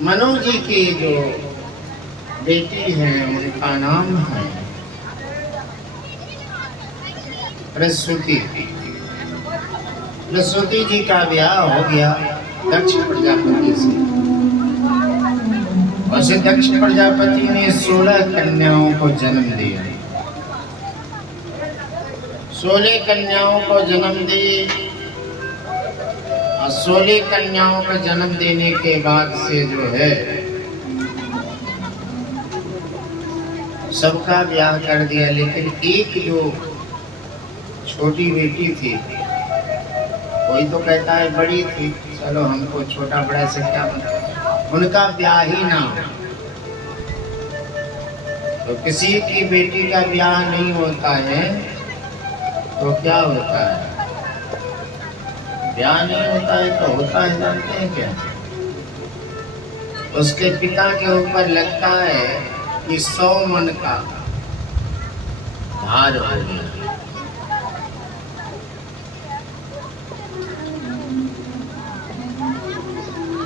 मनु जी की जो बेटी है उनका नाम है प्रसूति। प्रसूति जी का ब्याह हो गया दक्ष प्रजापति से। उस दक्ष प्रजापति ने 16 कन्याओं को जन्म दिया। 16 कन्याओं को जन्म दी। 16 कन्याओं को जन्म देने के बाद से जो है सबका ब्याह कर दिया, लेकिन एक जो छोटी बेटी थी, कोई तो कहता है बड़ी थी, चलो हमको छोटा बड़ा से क्या मतलब, उनका ब्याह ही ना हो। तो किसी की बेटी का ब्याह नहीं होता है तो क्या होता है? ब्याह नहीं होता है तो होता है, जानते हैं क्या? उसके पिता के ऊपर लगता है कि 100 मन का भार हो गया।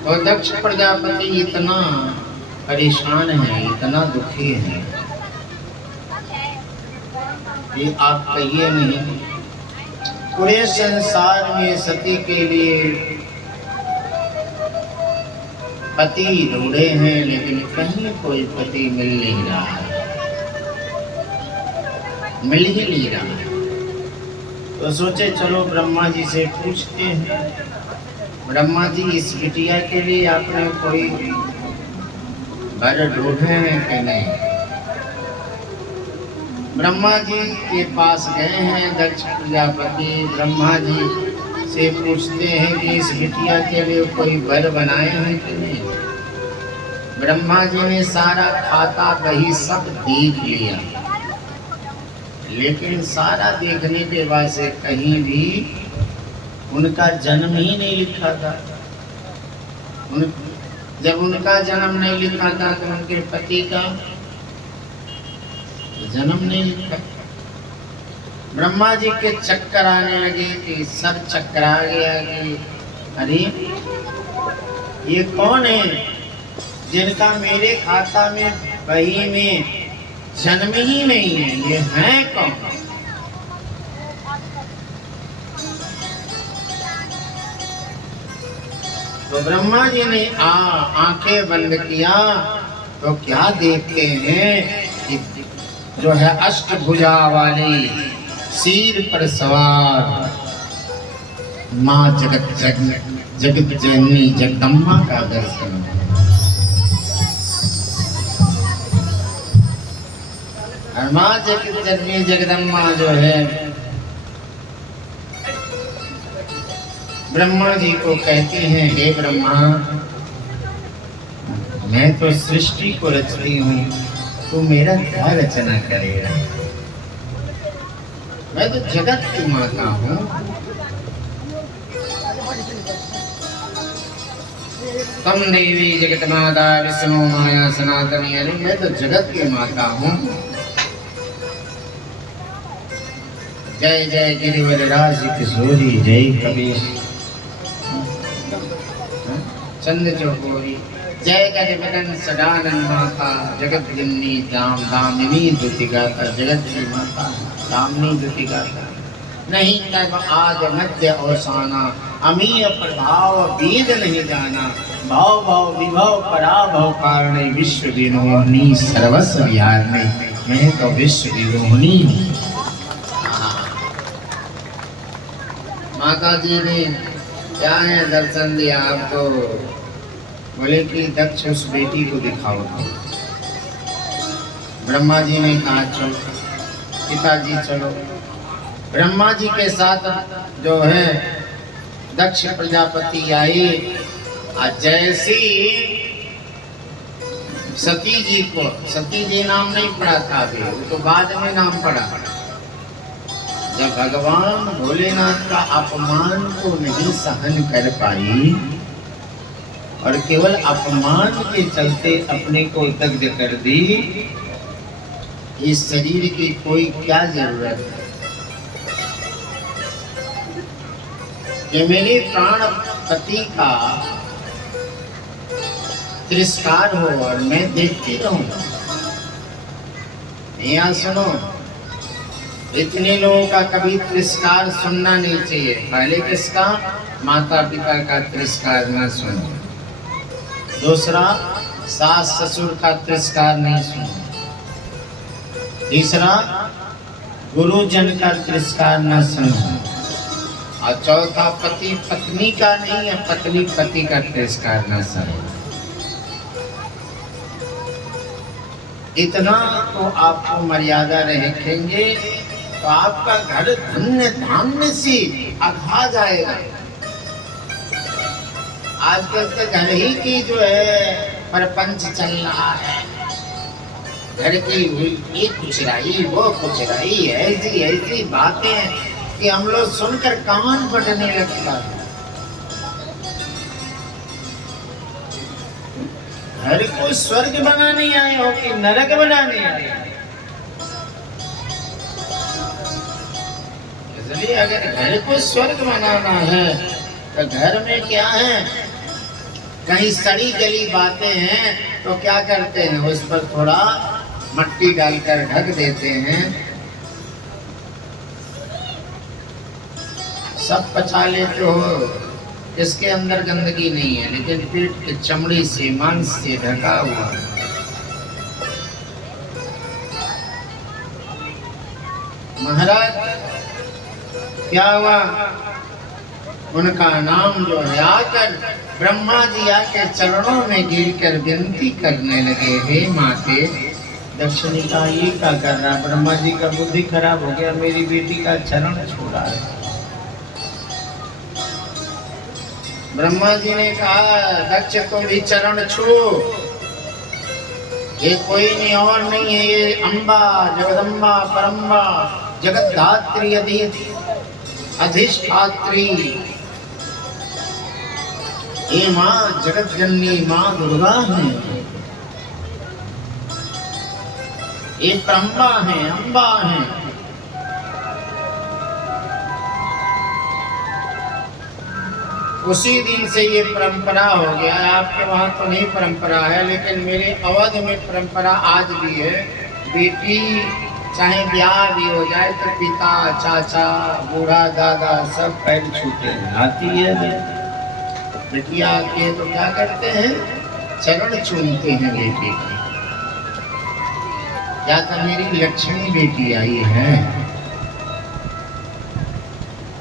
तो दक्ष प्रजापति इतना परेशान है, इतना दुखी है कि आप कहिए नहीं। पूरे संसार में सती के लिए पति ढूंढे हैं, लेकिन कहीं कोई पति मिल नहीं रहा है, मिल ही नहीं रहा है। तो सोचे चलो ब्रह्मा जी से पूछते हैं, ब्रह्मा जी इस बिटिया के लिए आपने कोई वर ढूंढे हैं कि नहीं? ब्रह्मा जी के पास गए हैं दक्ष प्रजापति। ब्रह्मा जी से पूछते हैं कि इस बिटिया के लिए कोई वर बनाए हैं कि नहीं? ब्रह्मा जी ने सारा खाता बही सब देख लिया, लेकिन सारा देखने के बाद से कहीं भी उनका जन्म ही नहीं लिखा था। जब उनका जन्म नहीं लिखा था तो उनके पति का जन्म नहीं लिखा। ब्रह्मा जी के चक्कर आने लगे कि सर चक्करा गया कि अरे ये कौन है जिनका मेरे खाता में बही में जन्म ही नहीं है, ये है कौन? तो ब्रह्मा जी ने आंखें बंद किया तो क्या देखते हैं कि जो है अष्टभुजा वाली सिर पर सवार माँ जगत जननी जगदम्बा का दर्शन। और माँ जगत जननी जगदम्बा जो है ब्रह्मा जी को कहते हैं, हे ब्रह्मा, मैं तो सृष्टि को रच रही हूँ, तू मेरा क्या रचना करेगा? मैं तो जगत की माता हूँ। तम देवी जगत माता विष्णु माया सनातनी। अरे मैं तो जगत की माता हूँ। जय जय गिरिवर राज किशोरी, जय कबीर चंद चौकोरी, जय गजबदन सदानंद माता जगत जननी दाम दामिनी दुतिगाता। जगत की माता दामिनी दुतिगाता। नहीं तब आद मध्य अवसाना, अमीय प्रभाव वेद नहीं जाना। भाव भाव विभव पराभव कारणे, विश्व विरोहिणी सर्वस्व विहारिणी। मैं तो विश्व विरोहिणी हूँ। माता जी ने क्या है दर्शन दिया आपको? बोले कि दक्ष उस बेटी को दिखाओ। ब्रह्मा जी ने कहा चलो, पिताजी चलो। ब्रह्मा जी के साथ जो है दक्ष प्रजापति आए। जैसी सती जी को, सती जी नाम नहीं पड़ा था अभी, तो बाद में नाम पड़ा। जब भगवान भोलेनाथ का अपमान को नहीं सहन कर पाई और केवल अपमान के चलते अपने को दग्ध कर दी, इस शरीर की कोई क्या जरूरत है? ये मेरे प्राण पति का तिरस्कार हो और मैं देखती रहूं। यहाँ सुनो, इतने लोगों का कभी तिरस्कार सुनना नहीं चाहिए। पहले किसका? माता पिता का तिरस्कार न सुनो। दूसरा, सास ससुर का तिरस्कार नहीं सुनो। तीसरा, गुरुजन का तिरस्कार न सुनो। और चौथा, पति पत्नी का नहीं है, पत्नी पति का तिरस्कार न सुनो। इतना तो आपको मर्यादा रखेंगे तो आपका घर धन्य धान्य से अघा जाएगा। आजकल तो घर ही की जो है परपंच चल रहा है। घर की ये कुछ रही, वो कुछ रही, ऐसी ऐसी बातें कि हम लोग सुनकर कान फटने लगता है। घर को स्वर्ग बनाने आए हो कि नरक बनाने आए हो? इसलिए अगर घर को स्वर्ग बनाना है तो घर में क्या है, कहीं सड़ी गली बातें हैं तो क्या करते हैं, उस पर थोड़ा मट्टी डालकर ढक देते हैं। सब पचा लेते हो, इसके अंदर गंदगी नहीं है, लेकिन पेट की चमड़ी से मांस से ढका हुआ है। महाराज क्या हुआ, उनका नाम जो है आकर ब्रह्मा जी आके चरणों में गिरकर विनती करने लगे, हे माते दक्षिणिका ये क्या कर रहा? ब्रह्मा जी का बुद्धि खराब हो गया, मेरी बेटी का चरण छोड़ा है। ब्रह्मा जी ने कहा, दक्ष तुम भी चरण छू, ये कोई नहीं और नहीं है, ये अम्बा जगदम्बा परम्बा जगद्धात्री अधिष्ठात्री, ये माँ जगत जननी माँ दुर्गा है, ये परम्बा है, अम्बा है। उसी दिन से ये परंपरा हो गया है। आपके वहाँ तो नहीं परंपरा है, लेकिन मेरे अवध में परंपरा आज भी है। बेटी चाहे ब्याह भी हो जाए तो पिता चाचा बूढ़ा दादा सब पैर छूते हैं। आती है बेटिया आके तो क्या करते हैं, चरण चूमते हैं बेटी की। या तो मेरी लक्ष्मी बेटी आई है।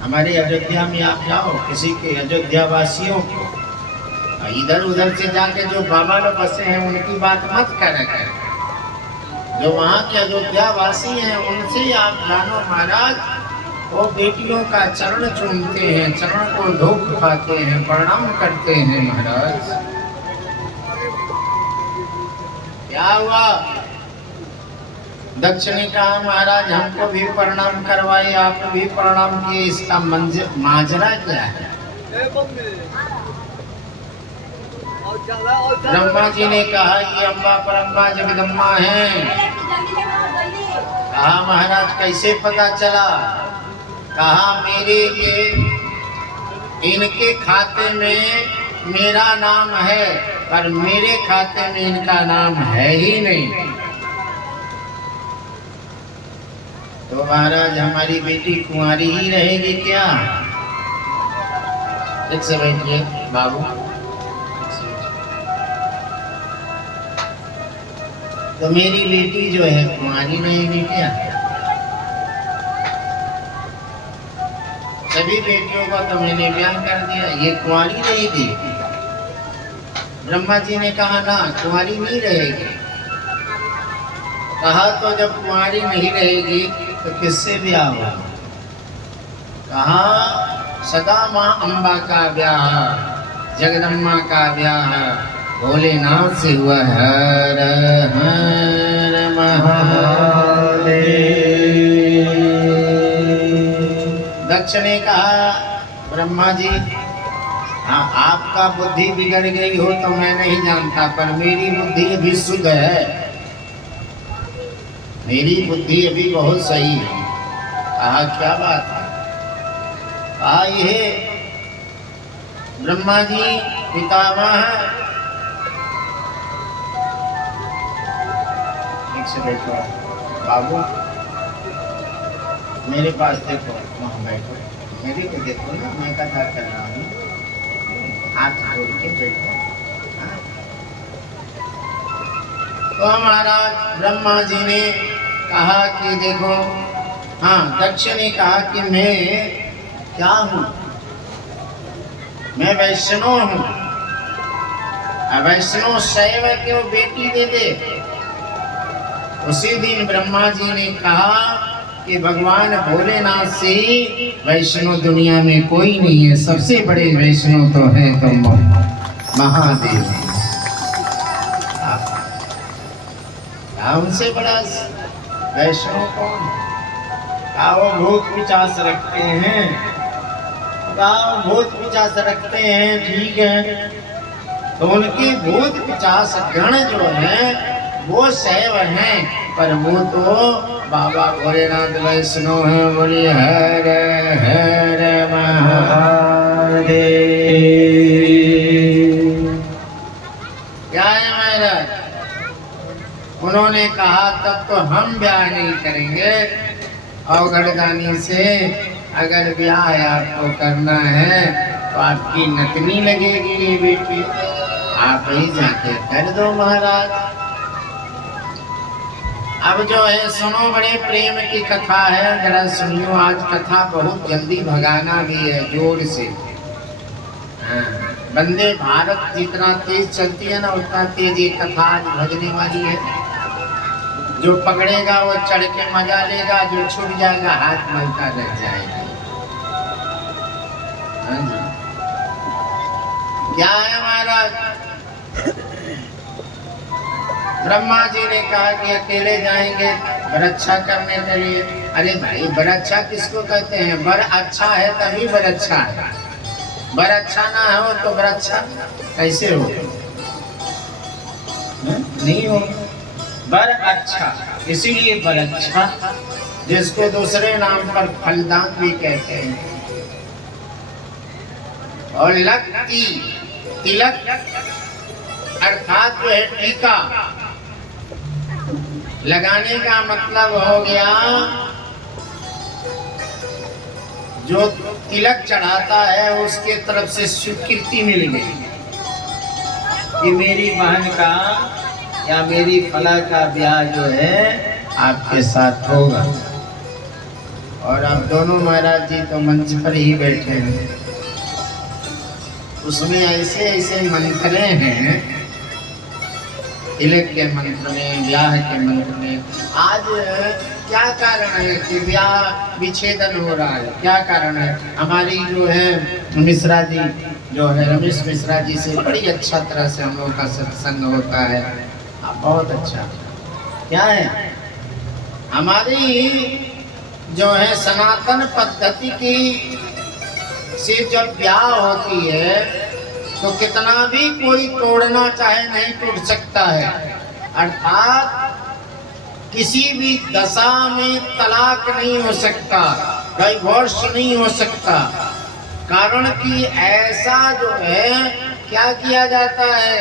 हमारे अयोध्या में आप जाओ, किसी के अयोध्या वासियों को इधर उधर से जाके जो बाबा लोग बसे हैं उनकी बात मत करा करें। जो वहाँ के अयोध्या वासी हैं उनसे आप जानो महाराज, वो बेटियों का चरण चूमते हैं, चरण को धूप खाते हैं, प्रणाम करते हैं। महाराज क्या हुआ? दक्षिणी कहा, महाराज हमको भी प्रणाम करवाए, आप भी प्रणाम किए, इसका माजरा क्या है? ब्रह्मा जी ने कहा ये अम्बा परम्बा जगदम्बा है। कहा महाराज कैसे पता चला? कहा मेरे ये इनके खाते में मेरा नाम है, पर मेरे खाते में इनका नाम है ही नहीं। तो महाराज हमारी बेटी कुंवारी ही रहेगी क्या? ठीक से बैठिए बाबू। तो मेरी बेटी जो है कुंवारी रहेगी क्या? सभी बेटियों का तो मैंने ब्याह कर दिया, ये कुंवारी रहेगी? ब्रह्मा जी ने कहा ना, कुंवारी नहीं रहेगी। कहा तो जब कुंवारी नहीं रहेगी तो किससे ब्याह हुआ? कहा सदा माँ अम्बा का ब्याह, जगदम्बा का ब्याह भोलेनाथ से हुआ। हर हर महादेव। दक्ष ने कहा ब्रह्मा जी, हाँ आपका बुद्धि बिगड़ गई हो तो मैं नहीं जानता, पर मेरी बुद्धि अभी शुद्ध है, मेरी बुद्धि अभी बहुत सही है। कहा क्या बात है? कहा ये ब्रह्मा जी पितामह से बैठो, बाबू मेरे पास देखो, वहाँ बैठो, मेरी को देखो ना, मैं कथा कर रहा हूँ, हाथ जोड़ के बैठो। हाँ? तो महाराज ब्रह्मा जी ने कहा कि देखो, हाँ दक्ष ने कहा कि मैं क्या हूँ, मैं वैष्णव हूँ। वैष्णव शैव के वो बेटी दे दे। उसी दिन ब्रह्मा जी ने कहा कि भगवान भोलेनाथ से वैष्णव दुनिया में कोई नहीं है, सबसे बड़े वैष्णव तो हैं तो महादेव। उनसे बड़ा वैष्णव कौन? वो भूत पिचास रखते हैं, भूत पिचास रखते हैं, ठीक है, तो उनके भूत पिचास गण जो हैं वो शैव हैं, पर वो तो बाबा भोलेनाथ वैष्णव हैं। बोलिए हर हर महादेव। क्या है महाराज? उन्होंने कहा तब तो हम ब्याह नहीं करेंगे, अवगढ़दानी से अगर ब्याह आपको करना है तो आपकी नतनी लगेगी ये बेटी, आप ही जाके कर दो महाराज। अब जो है सुनो, बड़े प्रेम की कथा है, जरा सुनियो। आज कथा बहुत जल्दी भगाना भी है, जोर से। हाँ, वंदे भारत जितना तेज चलती है ना, उतना तेज ये कथा आज भजने वाली है। जो पकड़ेगा वो चढ़ के मजा लेगा, जो छूट जाएगा हाथ मलता रह जाएगा। हाँ जी, क्या है महाराज? ब्रह्मा जी ने कहा कि अकेले जाएंगे बरच्छा करने के लिए। अरे भाई, बरच्छा किसको कहते हैं? बर अच्छा है तभी बरच्छा है, बर अच्छा ना हो तो बरच्छा कैसे हो? नहीं हो। बर अच्छा इसीलिए बरच्छा, जिसको दूसरे नाम पर फलदान भी कहते हैं। और लक्की, तिलक अर्थात जो है टीका लगाने का मतलब हो गया, जो तिलक चढ़ाता है उसके तरफ से स्वीकृति मिल गई कि मेरी बहन का या मेरी फला का ब्याह जो है आपके साथ होगा। और अब दोनों महाराज जी तो मंच पर ही बैठे हैं, उसमें ऐसे ऐसे मंत्रे हैं, तिलक के मंत्र में, ब्याह के मंत्र में। आज क्या कारण है कि ब्याह विच्छेदन हो रहा है? क्या कारण है? हमारी जो है मिश्रा जी जो है, रमेश मिश्रा जी से बड़ी अच्छा तरह से हम लोग का सत्संग होता है, बहुत अच्छा। क्या है? हमारी जो है सनातन पद्धति की से जब ब्याह होती है तो कितना भी कोई तोड़ना चाहे नहीं टूट सकता है। अर्थात किसी भी दशा में तलाक नहीं हो सकता, डाइवोर्स नहीं हो सकता। कारण कि ऐसा जो है क्या किया जाता है,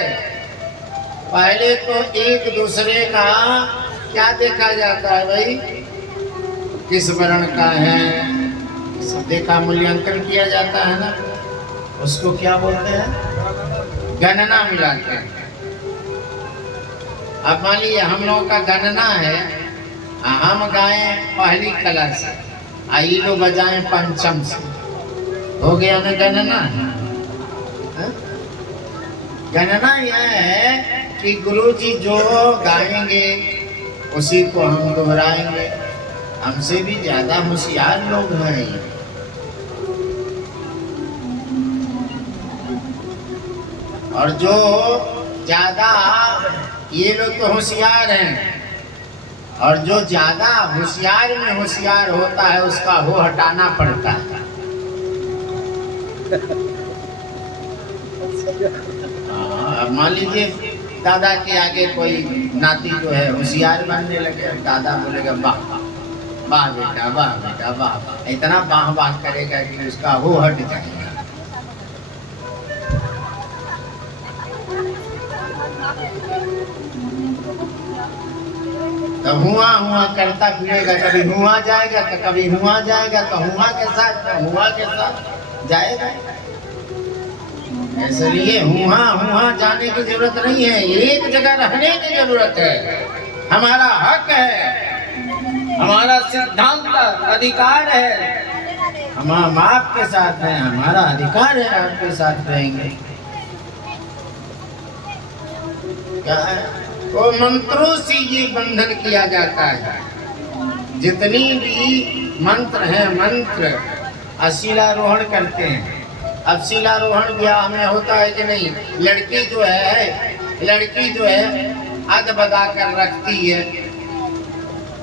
पहले तो एक दूसरे का क्या देखा जाता है भाई, किस वर्ण का है, देखा मूल्यांकन किया जाता है ना, उसको क्या बोलते हैं? गणना मिलाते हैं। अब मान लीजिए हम लोगों का गणना है, हम गाएं पहली कला से, आई लो बजाएं पंचम से, हो गया ना गणना। गणना यह है कि गुरुजी जो गाएंगे उसी को हम दोहराएंगे। हमसे भी ज्यादा होशियार लोग हैं। और जो ज्यादा, ये लोग तो होशियार हैं, और जो ज्यादा होशियार में होशियार होता है उसका हो हटाना पड़ता है। अब मान लीजिए दादा के आगे कोई नाती जो है होशियार बनने लगे, दादा बोलेगा वाह वाह बेटा, वाह बेटा, वाह, इतना वाह वाह करेगा कि उसका हो हट जाएगा। तो हुआ करता फिरेगा, कभी हुआ जाएगा तो कभी हुआ जाएगा, तो हुआ के साथ जाएगा। इसलिए हुआ जाने की जरूरत नहीं है, एक जगह रहने की जरूरत है। हमारा हक है, हमारा सिद्धांत अधिकार है, हम आपके साथ हैं, हमारा अधिकार है आपके साथ रहेंगे। क्या है? तो मंत्रों से ये बंधन किया जाता है। जितनी भी मंत्र हैं, मंत्र अशिलारोहण करते हैं। अब शिलारोहण ब्याह में होता है कि नहीं? लड़की जो है अध बदा कर रखती है,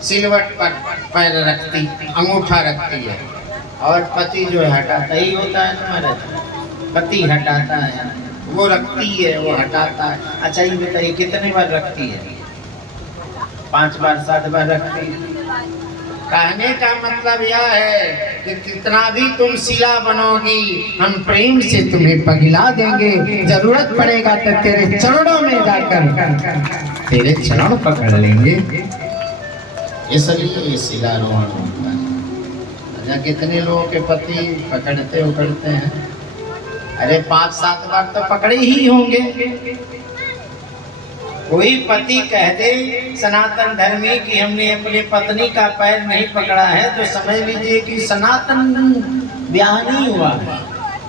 सिलवट पर पैर रखती, अंगूठा रखती है, और पति जो है हटाता ही होता है। तुम्हारे पति हटाता है, वो रखती है, वो हटाता है। अच्छा ये बताइए कितने बार रखती है? 5 बार 7 बार रखती है। कहने का मतलब यह है कि कितना भी तुम शिला बनोगी, हम प्रेम से तुम्हें पगला देंगे। जरूरत पड़ेगा तो तेरे चरणों में जाकर तेरे चरण पकड़ लेंगे। इसलिए ये शिलारोहण होता है। कितने लोगों के पति पकड़ते उकड़ते हैं? अरे 5-7 बार तो पकड़े ही होंगे। कोई पति कह दे सनातन धर्मी कि हमने अपने पत्नी का पैर नहीं पकड़ा है, तो समझ लीजिए कि सनातन ब्याह नहीं हुआ है,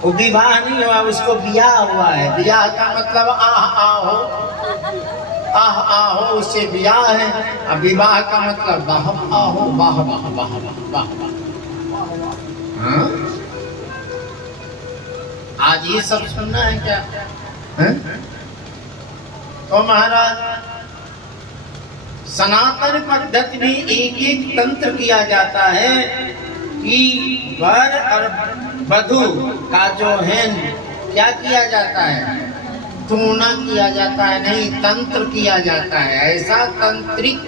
वो विवाह नहीं हुआ, उसको ब्याह हुआ है। ब्याह का मतलब आह आहो, उससे ब्याह है। अब विवाह का मतलब बाह आहो, बाह बाह बाह बाह बाह। हाँ, आज ये सब सुनना है क्या? है? तो महाराज सनातन पद्धति में एक तंत्र किया जाता है कि वर और वधू का जो है क्या किया जाता है? तुलना किया जाता है, नहीं तंत्र किया जाता है। ऐसा तंत्रिक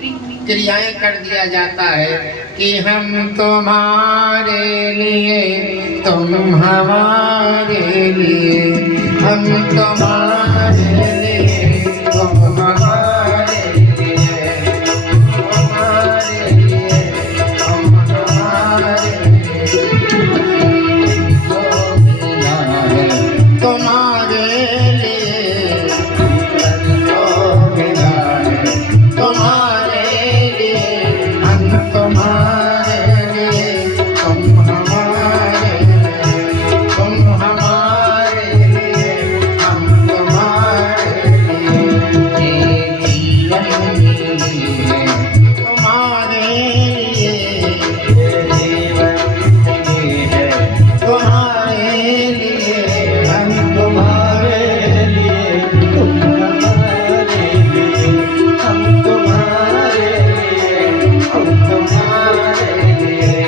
क्रियाएं कर दिया जाता है कि हम तुम्हारे लिए, तुम हमारे लिए, हम तुम्हारे लिए, तुम हमारे लिए, हमारे लिए, हम तुम्हारे लिए, तुम्हारे लिए, तुम्हारे लिए, हम तुम्हारे लिए, तुम हमारे लिए, तुम हमारे लिए, हम तुम्हारे लिए, जीवन लिए, तुम्हारे लिए, जीवन लिए, तुम्हारे लिए, हम तुम्हारे लिए, तुम हमारे लिए, हम तुम्हारे लिए, हम तुम्हारे लिए,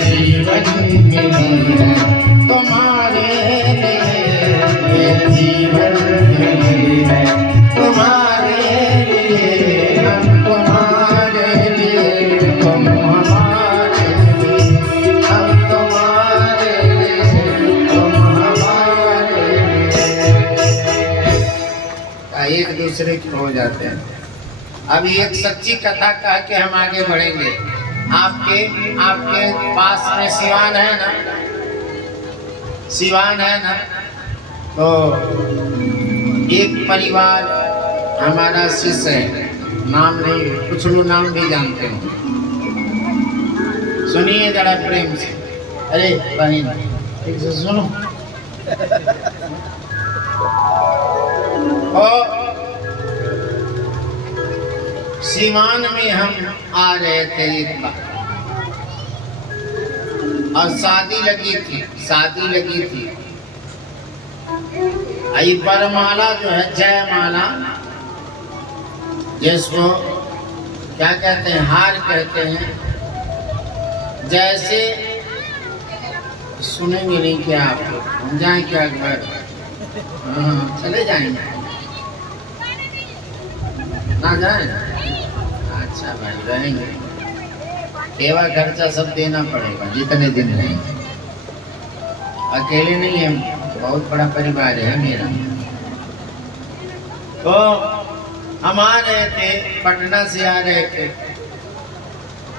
जीवन लिए, तुम्हारे लिए, जीवन लिए, तुम्हारे लिए, हम तुम्हारे लिए, तुम हमारे लिए, हम तुम्हारे लिए, तुम हमारे लिए। एक दूसरे के हो जाते हैं। अब एक सच्ची कथा कह के हम आगे बढ़ेंगे। आपके पास में सिवान है ना? सिवान है ना? तो एक परिवार हमारा शिष्य है, नाम नहीं, कुछ लोग नाम भी जानते हो। सुनिए जरा प्रेम से। अरे बहन ठीक से सुनो। और सिवान में हम आ रहे थे एक बार, और शादी लगी थी। आई वरमाला जो है, जयमाला, जिसको क्या कहते हैं, हार कहते हैं। जैसे सुनेंगे नहीं क्या आप लोग? हम जाएं क्या घर? हाँ चले जाएंगे ना? जाए? अच्छा भाई रहेंगे। सेवा खर्चा सब देना पड़ेगा जितने दिन रहेंगे। अकेले नहीं है, बहुत बड़ा परिवार है मेरा। तो हम आ रहे थे, पटना से आ रहे थे,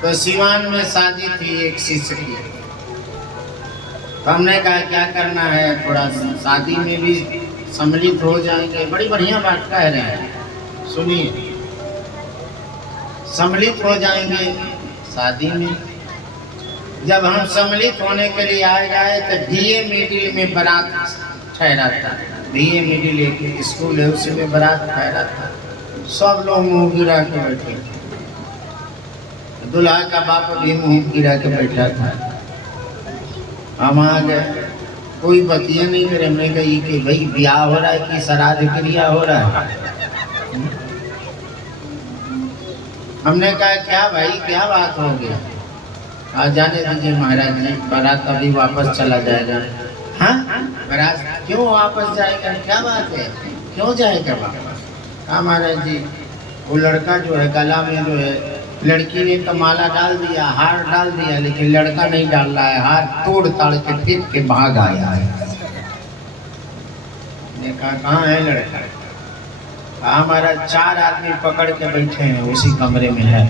तो सिवान में शादी थी एक शिष्य की। तो हमने कहा क्या करना है, थोड़ा शादी में भी सम्मिलित हो जाएंगे। बड़ी बढ़िया बात कह रहे हैं, सुनिए। सम्मिलित हो जाएंगे शादी में। जब हम सम्मिलित होने के लिए आ गए तो बीए मिडिल में बारात ठहरा था। बीए मिडिल एक स्कूल है, उसी में बारात ठहरा था। सब लोग मुंह गिरा के बैठे, दूल्हा का बाप भी मुंह गिरा के बैठा था। हम आ गए, कोई बतिया नहीं करे। हमने कही कि भाई ब्याह हो रहा है कि श्राद्ध क्रिया हो रहा है। हमने कहा क्या भाई, क्या बात हो गया? आज जाने दीजिए महाराज जी, बारात अभी वापस चला जाएगा। हाँ महाराज, क्यों वापस जाएगा, क्या बात है, क्यों जाएगा वापस? हाँ महाराज जी, वो लड़का जो है गला में जो है, लड़की ने तो माला डाल दिया, हार डाल दिया, लेकिन लड़का नहीं डाल रहा है। हार तोड़ ताड़ के फेंक के भाग आया है। ने कहा कहाँ है लड़का? हमारा 4 आदमी पकड़ के बैठे हैं, उसी कमरे में है।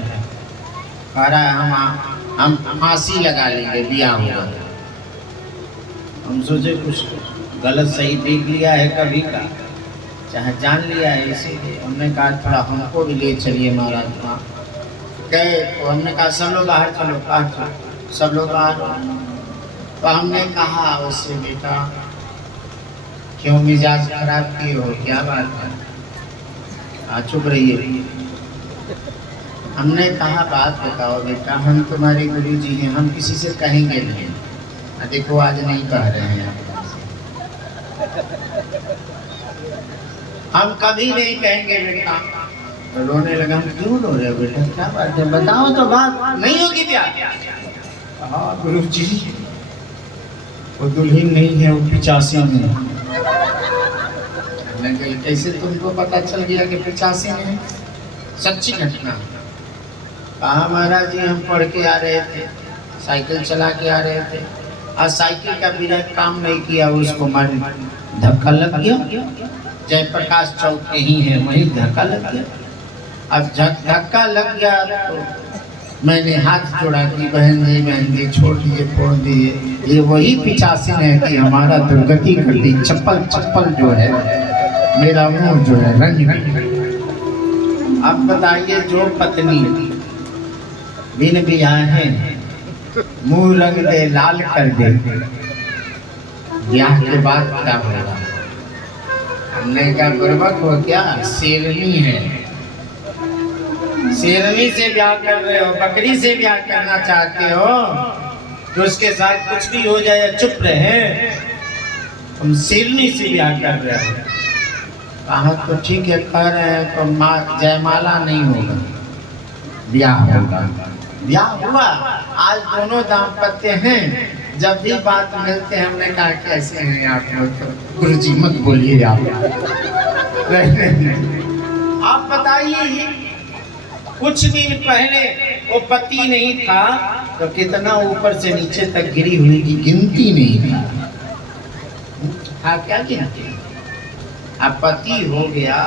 कह रहा है हम फांसी लगा लेंगे, ब्याह होगा। हम सोचे कुछ गलत सही देख लिया है कभी का, चाहे जान लिया है, इसीलिए हमने कहा थोड़ा हमको भी ले चलिए महाराज वहाँ गए। तो हमने कहा सब लोग बाहर चलो, बाहर चलो, सब लोग बाहर। तो हमने कहा उससे, बेटा क्यों मिजाज खराब किए हो, क्या बात है? चुप रहिए। हमने कहा बात बताओ बेटा, हम तुम्हारे गुरु जी हैं, हम किसी से कहेंगे नहीं। देखो आज नहीं कह रहे हैं, हम कभी नहीं कहेंगे बेटा। तो रोने लगा। हम क्यों रो रहे हो बेटा, क्या बात है, बताओ तो, बात नहीं होगी क्या? हाँ गुरु जी, वो दुल्हन नहीं है, वो 85 में। कैसे तुमको पता चल गया कि 85 में? सच्ची घटना। कहा महाराज जी, हम पढ़ के आ रहे थे, साइकिल चला के आ रहे थे, और साइकिल का ब्रेक काम नहीं किया, उसको मार धक्का लग गया। जयप्रकाश चौक के ही है, वहीं धक्का लग गया। अब धक्का लग गया तो मैंने हाथ जोड़ा कि बहन जी छोड़ दिए, छोड़ दिए। ये वही 85 है कि हमारा दुर्गति कर दी। चप्पल जो है, मेरा मुंह जो है रंग। अब बताइए, जो पत्नी बिन बियाहे मुंह रंग दे, लाल कर दे, ब्याह के बाद क्या होगा? हमने कहा गुरबत हो क्या, शेरनी है, शेरनी से ब्याह कर रहे हो, बकरी से ब्याह करना चाहते हो तो उसके साथ कुछ भी हो जाए चुप रहे। हम शेरनी से ब्याह कर रहे हो। कहा तो ठीक है, कह रहे हैं तो जयमाला नहीं होगा, ब्याह होगा। ब्याह हुआ। आज दोनों दाम्पत्य हैं, जब भी बात मिलते हैं हमने कहा कैसे हैं आप लोग? तो गुरु जी मत बोलिए आप आप बताइए, कुछ दिन पहले वो पति नहीं था तो कितना ऊपर से नीचे तक गिरी हुई की गिनती नहीं था। हाँ क्या गिनती? अब पति हो गया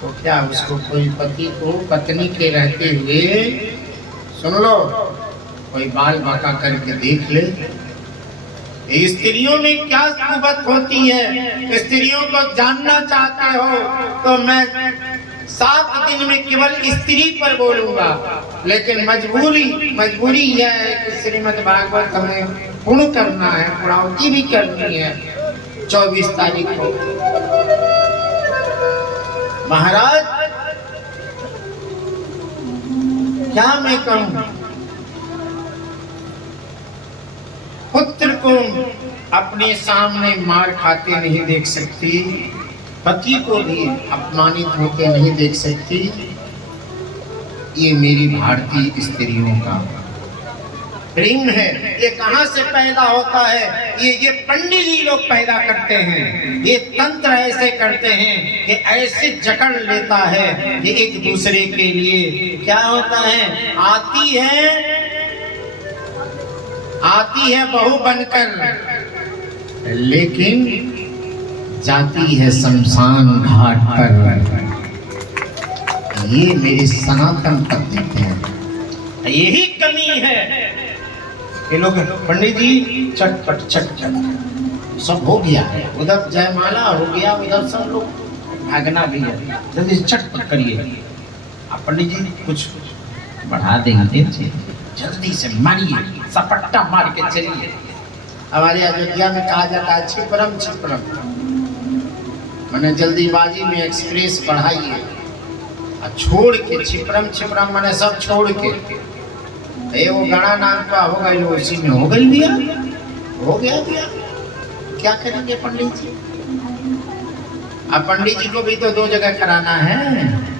तो क्या उसको कोई पति को पत्नी के रहते हुए, सुन लो, कोई बाल बाका करके देख ले। स्त्रियों में क्या कुबत होती है, स्त्रियों को जानना चाहते हो तो मैं 7 दिन में केवल स्त्री पर बोलूंगा, लेकिन मजबूरी यह है कि श्रीमद् भागवत हमें पूर्ण करना है, पूर्णाहुति भी करनी है 24 तारीख को। महाराज क्या मैं कहूं, पुत्र को अपने सामने मार खाते नहीं देख सकती, पति को भी अपमानित होते नहीं देख सकती। ये मेरी भारतीय स्त्रियों का प्रेम है। ये कहां से पैदा होता है? ये पंडित जी लोग पैदा करते हैं। ये तंत्र ऐसे करते हैं कि ऐसे जकड़ लेता है कि एक दूसरे के लिए क्या होता है, आती है बहू बनकर, लेकिन जाती है शमशान घाट पर ये मेरी सनातन पद्धति है। यही कमी है कि लोग पंडित जी चटपट चटपट सब हो गया है, उधर जयमाला हो गया, उधर सब लोग भागना भी है, जल्दी चटपट करिए। आप पंडित जी कुछ बढ़ा देंगे, जल्दी से मारिए, सपट्टा मार के चलिए। हमारे अयोध्या में कहा जाता है छिपरम छिपरम, मैंने जल्दीबाजी में एक्सप्रेस बढ़ाइए और छोड़ के छिपरम छिपरम मैंने सब छोड़ के ये वो गणा नाम का हो गई, उसी में हो गई भैया, हो गया भैया, क्या करेंगे पंडित जी? अब पंडित जी को भी तो दो जगह कराना है,